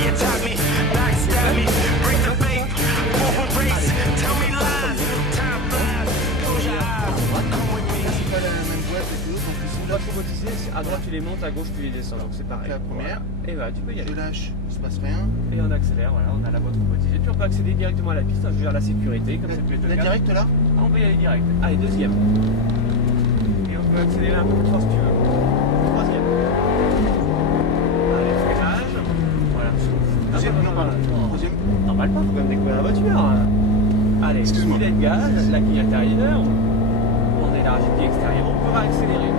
you taught me, backstab me, break the bank, forward race, tell me lies, time flies, close your eyes, come with me. C'est pas la même boîte et que l'autre, donc ils sont Pas trop motisé, à droite tu les montes, à gauche tu les descends, donc c'est pareil. la première. Voilà. Et voilà, tu peux y aller. Je lâche, il se passe rien. Et on accélère, voilà, on a la boîte robotisée. Puis on peut accéder directement à la piste, je gère la sécurité, comme ça peut être le La cas. direct là? Ah, on peut y aller direct. Allez, deuxième. Et on peut accélérer un peu plus fort si tu veux. Troisième. Allez, freinage. Voilà. Deuxième, non, pardon. Troisième. Normal pas, faut quand même découvrir la voiture. Allez, Excuse-moi. filet de gaz, la grille intérieure. On élargit le pied extérieur, on peut réaccélérer.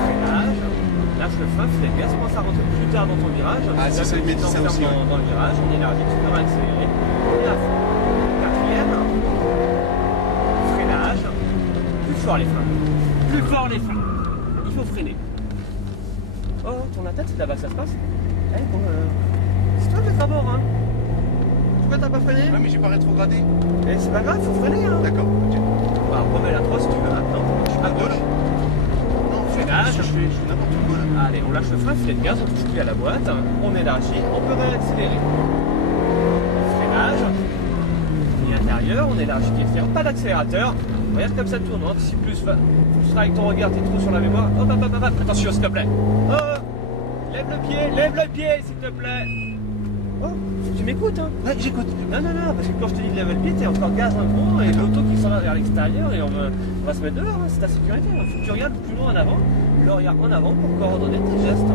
Freinage. Lâche le frein, filet de gaz, quand ça rentre plus tard dans ton virage. Ah, si ça me dit ça aussi, dans le virage, on élargit, tu peux réaccélérer. Et à fond. Quatrième. Freinage. Plus fort les freins. Plus fort les freins. Il faut freiner. Oh, tourne la tête, c'est là-bas que ça se passe. Eh, bon, c'est toi qui es à bord, hein. Pourquoi t'as pas freiné? Ah, mais j'ai pas rétrogradé. Eh, c'est pas grave, faut freiner, hein. D'accord, ok. Bah, remets la 3 si tu veux maintenant. À gauche. Non, Freinage. je fais n'importe quoi là. Allez, on lâche le frein, filet de gaz, on touche plus à la boîte. On élargit, on peut réaccélérer. Freinage. Ligne intérieure, on élargit pied extérieur, pas d'accélérateur. Regarde comme ça tourne, anticipe plus. Tu seras avec ton regard, t'es trop sur la mémoire. Hop, hop, hop, hop, hop. Attention, s'il te plaît. Oh, lève le pied, s'il te plaît. Oh, tu m'écoutes, hein? Ouais, j'écoute. Non, non, non, parce que quand je te dis de lever le pied, t'es encore gaz un gros et l'auto qui s'en va vers l'extérieur et on va se mettre dehors, hein, c'est ta sécurité. Il faut que tu regardes plus loin en avant, le regard en avant pour coordonner tes gestes.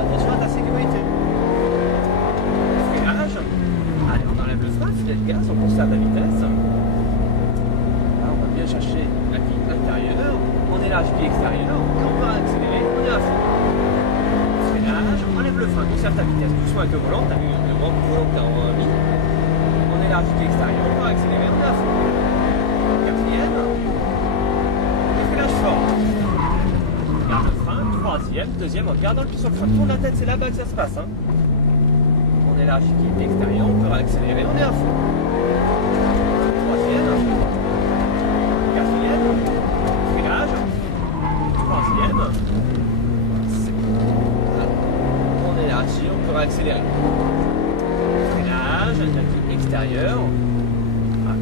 Attention à ta sécurité. Freinage. Allez, on enlève le frein, filet de gaz, on conserve la vitesse. Là, on va bien chercher la grille intérieure, on élargit le pied extérieur et on peut accélérer, on est à fond. Freinage, on enlève le frein, conserve ta vitesse, doucement avec le volant, t'as vu le volant que t'as en ligne. On élargit le pied extérieur, on peut accélérer, on est à fond. Quatrième, et freinage fort. Garde le frein, troisième, deuxième, en gardant le pied sur le frein. Tourne la tête, c'est là-bas que ça se passe. Hein. On élargit le pied extérieur, on peut réaccélérer, on est à fond. Troisième, quatrième, freinage, troisième. On élargit, on peut réaccélérer. Freinage, la grille extérieure.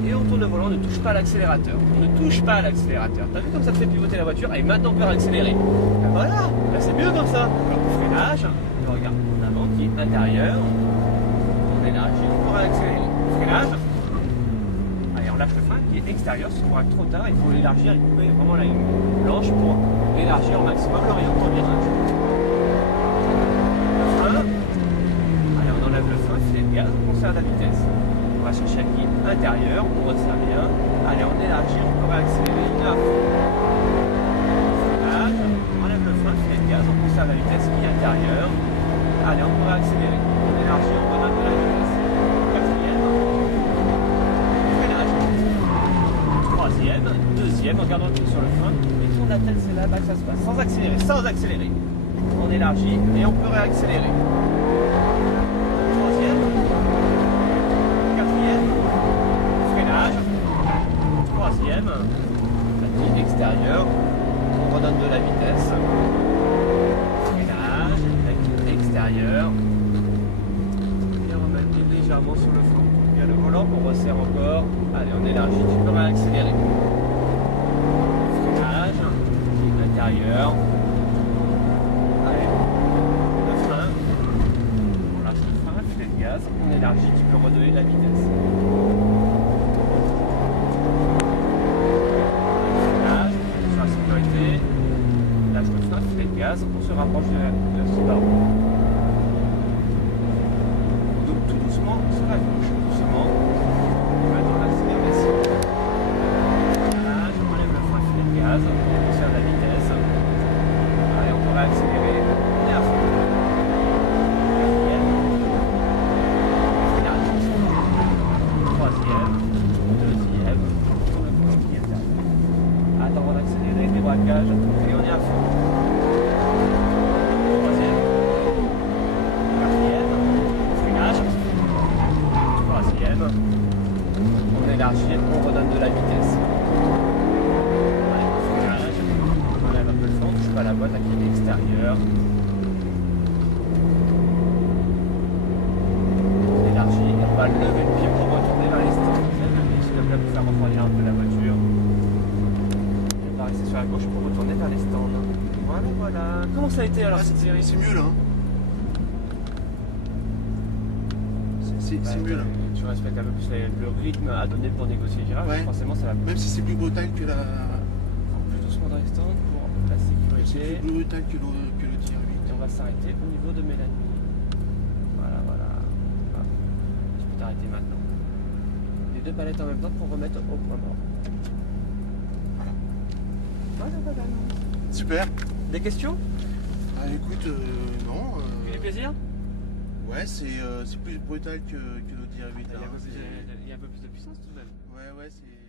Et on tourne le volant, on ne touche pas à l'accélérateur. On ne touche pas à l'accélérateur. T'as vu comme ça te fait pivoter la voiture? Et maintenant on peut réaccélérer. Ben voilà, là c'est mieux comme ça. Freinage, le regard en avant qui est intérieur. On élargit, on peut réaccélérer. Freinage. Allez, on lâche le frein qui est extérieur, si on va trop tard, il faut l'élargir et couper vraiment la ligne blanche pour élargir au maximum le rayon de ton virage. Allez, on enlève le frein, filet de gaz, on conserve la vitesse. On va chercher la grille intérieure, on retient bien. Allez, on élargit, on peut réaccélérer. On est à fond. Freinage, on enlève le frein, filet de gaz, on conserve la vitesse, grille intérieure. Allez, on peut réaccélérer. On élargit, on redonne de la vitesse. Quatrième. Freinage. Troisième, deuxième, en gardant le pied sur le frein. Et tourne la tête, c'est là-bas que ça se passe. Sans accélérer, sans accélérer. On élargit et on peut réaccélérer. Troisième. Quatrième. Freinage. Troisième. La grille extérieure. On redonne de la vitesse. Freinage. La grille extérieure. Et on remet légèrement sur le flanc. Il y a le volant qu'on resserre encore. Allez, on élargit, tu peux réaccélérer. Freinage. Grille intérieure. On élargit, tu peux redonner de la vitesse. Freinage, sur la sécurité, lâche le frein, filet de gaz, on se rapproche de Subaru. Donc tout doucement sur la gauche, doucement, on va dans l'accélération. Freinage, on enlève le frein, filet de gaz, on conserve la vitesse. Allez, on peut réaccélérer, on est à fond. Attends, on va accélérer, débraquage, et on est à fond. Troisième. Quatrième. Freinage. Troisième. On élargit, on redonne de la vitesse. Allez, freinage. On enlève un peu le fond, on touche pas la boîte, la grille extérieure. pour retourner vers les stands. Voilà, voilà. Comment ça a été alors Ah, cette série? c'est mieux là. Hein. C'est mieux là. Tu respectes un peu plus le rythme à donner pour négocier les virages. Ouais. Forcément, ça va Même si c'est plus brutal que la. plus doucement dans les stands pour la C'est sécurité. plus brutal que le tir 8. Et on va s'arrêter au niveau de Mélanie. Voilà, voilà. Hop. Tu peux t'arrêter maintenant. Les deux palettes en même temps pour remettre au point mort. Voilà. Voilà, voilà. Super. Des questions? Ah, écoute, non. Du plaisir? Ouais, c'est plus brutal que le tir 8. Il y a un peu plus de puissance tout de même. Ouais, c'est.